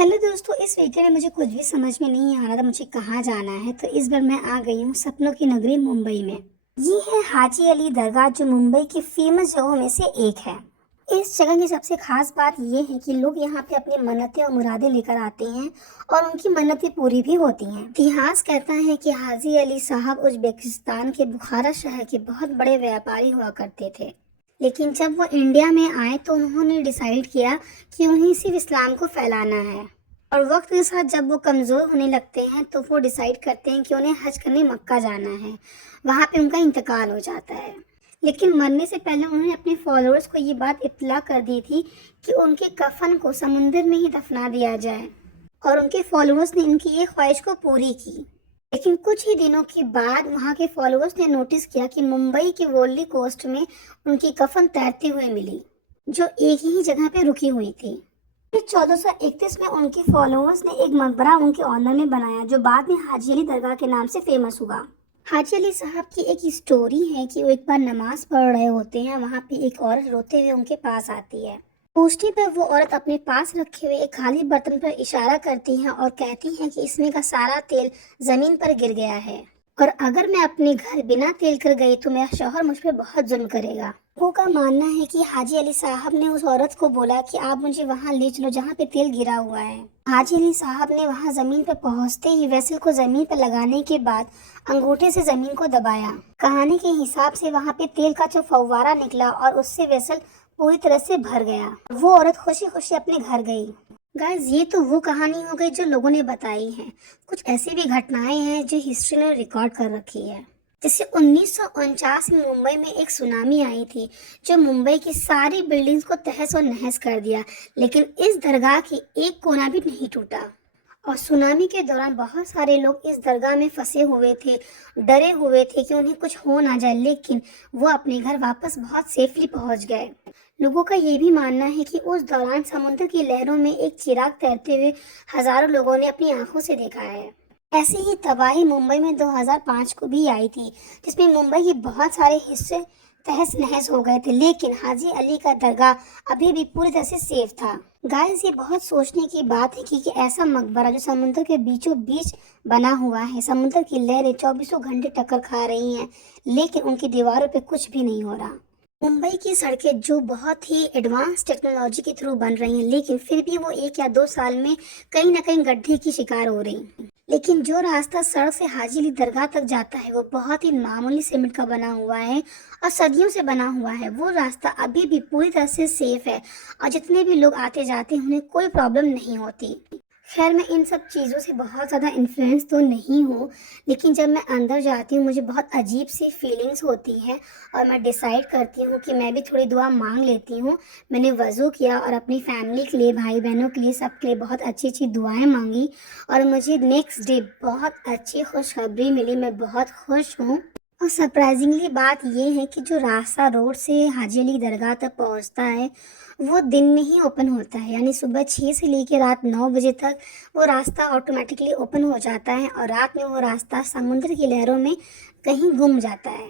Hello दोस्तों, इस weekend में मुझे कुछ भी समझ में नहीं आ रहा था मुझे कहाँ जाना है। तो इस बार मैं आ गई हूँ सपनों की नगरी मुंबई में। ये है हाजी अली दरगाह, जो मुंबई की फेमस जगहों में से एक है। इस जगह की सबसे खास बात ये है कि लोग यहाँ पे अपनी मन्नतें और मुरादें लेकर आते हैं और उनकी मन्नतें पूरी भी होती हैं। इतिहास कहता है कि हाजी अली साहब उज्बेकिस्तान के बुखारा शहर के बहुत बड़े व्यापारी हुआ करते थे। लेकिन जब वो इंडिया में आए तो उन्होंने डिसाइड किया कि उन्हें सिर्फ इस्लाम को फैलाना है। और वक्त के साथ जब वो कमज़ोर होने लगते हैं तो वो डिसाइड करते हैं कि उन्हें हज करने मक्का जाना है। वहाँ पे उनका इंतकाल हो जाता है। लेकिन मरने से पहले उन्होंने अपने फॉलोअर्स को ये बात इत्तला कर दी थी कि उनके कफन को समुंदर में ही दफना दिया जाए। और उनके फॉलोअर्स ने इनकी ये ख्वाहिश को पूरी की। लेकिन कुछ ही दिनों के बाद वहाँ के फॉलोअर्स ने नोटिस किया कि मुंबई की वोल्ली कोस्ट में उनकी कफन तैरते हुए मिली, जो एक ही जगह पे रुकी हुई थी। फिर 1431 में उनके फॉलोअर्स ने एक मकबरा उनके ऑनर में बनाया, जो बाद में हाजी अली दरगाह के नाम से फेमस हुआ। हाजी अली साहब की एक स्टोरी है कि वो एक बार नमाज पढ़ रहे होते हैं। वहाँ पे एक औरत रोते हुए उनके पास आती है। पूछने पर वो औरत अपने पास रखे हुए एक खाली बर्तन पर इशारा करती है और कहती है कि इसमें का सारा तेल जमीन पर गिर गया है और अगर मैं अपने घर बिना तेल कर गई तो मेरा शौहर मुझ पर बहुत जुल्म करेगा। लोगों का मानना है कि हाजी अली साहब ने उस औरत को बोला कि आप मुझे वहाँ ले चलो जहाँ पे तेल गिरा हुआ है। हाजी अली साहब ने वहाँ जमीन पर पहुँचते ही वेसल को जमीन पर लगाने के बाद अंगूठे से जमीन को दबाया। कहानी के हिसाब से वहाँ पे तेल का जो फव्वारा निकला और उससे वेसल पूरी तरह से भर गया। वो औरत खुशी खुशी अपने घर गई। गाइस, ये तो वो कहानी हो गई जो लोगों ने बताई है। कुछ ऐसी भी घटनाएं हैं जो हिस्ट्री ने रिकॉर्ड कर रखी है। जैसे 1949 में मुंबई में एक सुनामी आई थी जो मुंबई की सारी बिल्डिंग्स को तहस और नहस कर दिया, लेकिन इस दरगाह की एक कोना भी नहीं टूटा। और सुनामी के दौरान बहुत सारे लोग इस दरगाह में फंसे हुए थे, डरे हुए थे कि उन्हें कुछ हो ना जाए, लेकिन वो अपने घर वापस बहुत सेफली पहुंच गए। लोगों का ये भी मानना है कि उस दौरान समुद्र की लहरों में एक चिराग तैरते हुए हजारों लोगों ने अपनी आंखों से देखा है। ऐसी ही तबाही मुंबई में 2005 को भी आई थी, जिसमें मुंबई के बहुत सारे हिस्से तहस नहस हो गए थे, लेकिन हाजी अली का दरगाह अभी भी पूरी तरह से सेफ था। गाइस, ये बहुत सोचने की बात है कि ऐसा मकबरा जो समुद्र के बीचों बीच बना हुआ है, समुद्र की लहरें 24 घंटे टक्कर खा रही हैं, लेकिन उनकी दीवारों पे कुछ भी नहीं हो रहा। मुंबई की सड़कें जो बहुत ही एडवांस टेक्नोलॉजी के थ्रू बन रही हैं, लेकिन फिर भी वो 1 या 2 साल में कहीं ना कहीं गड्ढे की शिकार हो रही हैं। लेकिन जो रास्ता सड़क से हाजी अली दरगाह तक जाता है वो बहुत ही मामूली सीमेंट का बना हुआ है और सदियों से बना हुआ है। वो रास्ता अभी भी पूरी तरह से सेफ है और जितने भी लोग आते जाते हैं उन्हें कोई प्रॉब्लम नहीं होती। खैर, मैं इन सब चीज़ों से बहुत ज़्यादा इन्फ्लुएंस तो नहीं हूँ, लेकिन जब मैं अंदर जाती हूँ मुझे बहुत अजीब सी फीलिंग्स होती हैं और मैं डिसाइड करती हूँ कि मैं भी थोड़ी दुआ मांग लेती हूँ। मैंने वज़ू किया और अपनी फैमिली के लिए, भाई बहनों के लिए, सबके लिए बहुत अच्छी अच्छी दुआएं मांगी और मुझे नेक्स्ट डे बहुत अच्छी खुशखबरी मिली। मैं बहुत खुश हूँ। और सरप्राइजिंगली बात यह है कि जो रास्ता रोड से हाजी अली दरगाह तक पहुंचता है वो दिन में ही ओपन होता है, यानी सुबह 6 से लेकर रात 9 बजे तक वो रास्ता ऑटोमेटिकली ओपन हो जाता है और रात में वो रास्ता समुद्र की लहरों में कहीं गुम जाता है।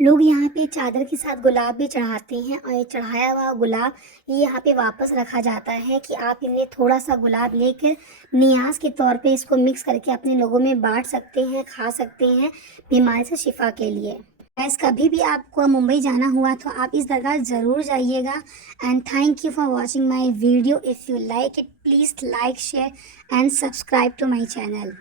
लोग यहाँ पे चादर के साथ गुलाब भी चढ़ाते हैं और ये चढ़ाया हुआ गुलाब ये यहाँ पे वापस रखा जाता है कि आप इन्हें थोड़ा सा गुलाब लेकर नियाज के तौर पे इसको मिक्स करके अपने लोगों में बांट सकते हैं, खा सकते हैं बीमारी से शिफा के लिए। गैस, कभी भी आपको मुंबई जाना हुआ तो आप इस दरगाह ज़रूर जाइएगा। And thank you for watching my video. If you like it please like, share and subscribe to my channel.